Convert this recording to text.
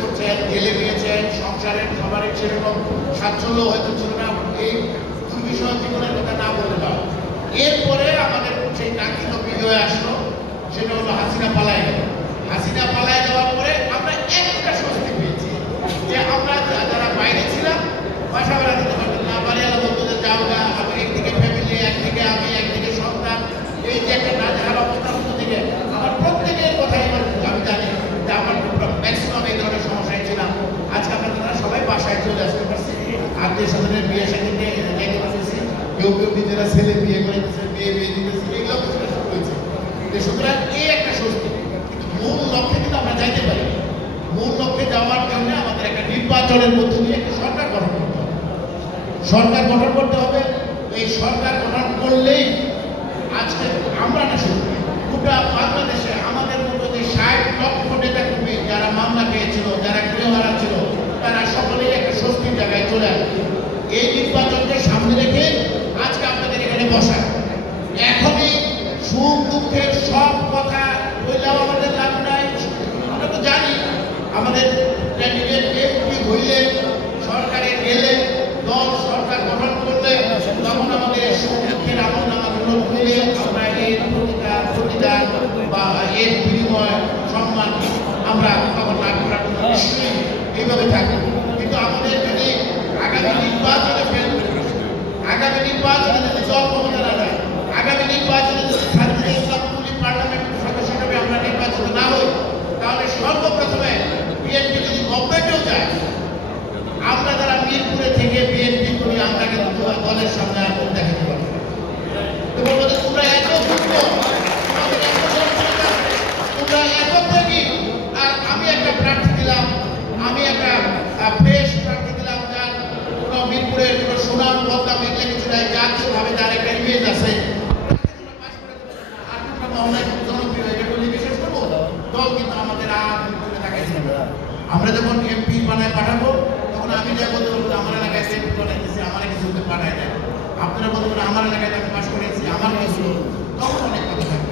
করছেন, জেলে গিয়েছেন, সংসারের সবারই সেরকম স্বাচ্ছন্দ্য হয়তো ছিল না, এই বিষয় জীবনের কথা না বলতে পারো। এরপরে আমাদের সেই কাঙ্ক্ষিত বিজয় আসলো, সেটা হলো হাসিনা পালায় গেল। হাসিনা পালায় যাওয়ার পরে আমরা একটা স্বস্তি পেয়েছি যে আমরা যারা বাইরে ছিলাম বাসা ভাড়া দিতে পারতাম না, বাড়িওয়ালা বলতো যে যাও না, আমার একদিকে ফ্যামিলি, একদিকে আমি, একদিকে সন্তান, এই যে একটা নাজেহাল অবস্থার মধ্যে থেকে আমার প্রত্যেকের কথাই আমি জানি যে আমার ম্যাক্সিমাম এই ধরনের সমস্যায় ছিলাম। আজকে আপনারা সবাই বাসায় চলে আসতে পারছি, আত্মীয় স্বজনের বিয়ে সাথে যেতে পারতেছি, কেউ কেউ নিজেরা ছেলে বিয়ে করে দিতেছে, বিয়ে দিতেছে, এইগুলো শুরু হয়েছে। সুতরাং এই একটা স্বস্তি, কিন্তু মূল লক্ষ্যে কিন্তু আমরা যাইতে পারি। মূল লক্ষ্যে যাওয়ার জন্য আমাদের একটা নির্বাচনের মধ্য দিয়ে একটা সরকার গঠন করতে হবে। সরকার গঠন করতে হবে। এই সরকার গঠন করলেই আজকে আমরা না শুধু গোটা বাংলাদেশে আমাদের মতো যে 60 লক্ষ নেতা কর্মী যারা মামলা পেয়েছিল, যারা গৃহহারা ছিল, তারা সকলেই একটা স্বস্তির জায়গায় চলে আসবে। এই নির্বাচনকে সামনে রেখে আজকে আপনাদের এখানে বসা। এখনই সুখ দুঃখের সব কথা বললেও আমাদের লাভ নাই। আমরা তো জানি আমাদের ক্যান্ডিডেট এমপি হইলে, সরকারে গেলে, দল সরকার গঠন করলে, তখন আমাদের সুখ দুঃখের আমল আমাগুলো খুলে আমরা এর প্রতিদান বা এর বিনিময় সম্মান আমরা খবর লাভ করার জন্য নিশ্চয়ই এইভাবে থাকি। কিন্তু আমাদের যদি আগামী নির্বাচনে ফেল করে, আগামী নির্বাচনে যদি দল ক্ষমতা না দেয়, আগামী নির্বাচনে যদি পার্লামেন্ট সদস্য হিসেবে আমরা নির্বাচিত না হই, তাহলে সর্বপ্রথমে বিএনপি যদি গভর্নমেন্টেও যায়, আমরা যারা মিরপুরে থেকে বিএনপি করি আমরা কিন্তু দলের সামনে আগুন দেখাতে পারবো। তোমরা এত তোমরা এত থাকি। আর আমি একটা প্রার্থী দিলাম, আমি একটা ফ্রেশ প্রার্থী দিলাম, যার কোনো মিরপুরের কোনো সুনাম বদনাম এগুলো কিছু নাই, জাতীয়ভাবে যার একটা ইমেজ আছে, দল কিন্তু আমাদের আমরা যখন এমপি বানায় পাঠাবো, তখন আমি যা বলতে বলবো আমার এলাকায় এমপি বানাইতেছি, আমার কিছু পাঠায় দেয়, আপনারা বলবেন আমার এলাকায় আমি পাশ করেছি, আমার কিছু, তখন অনেক কথা থাকে।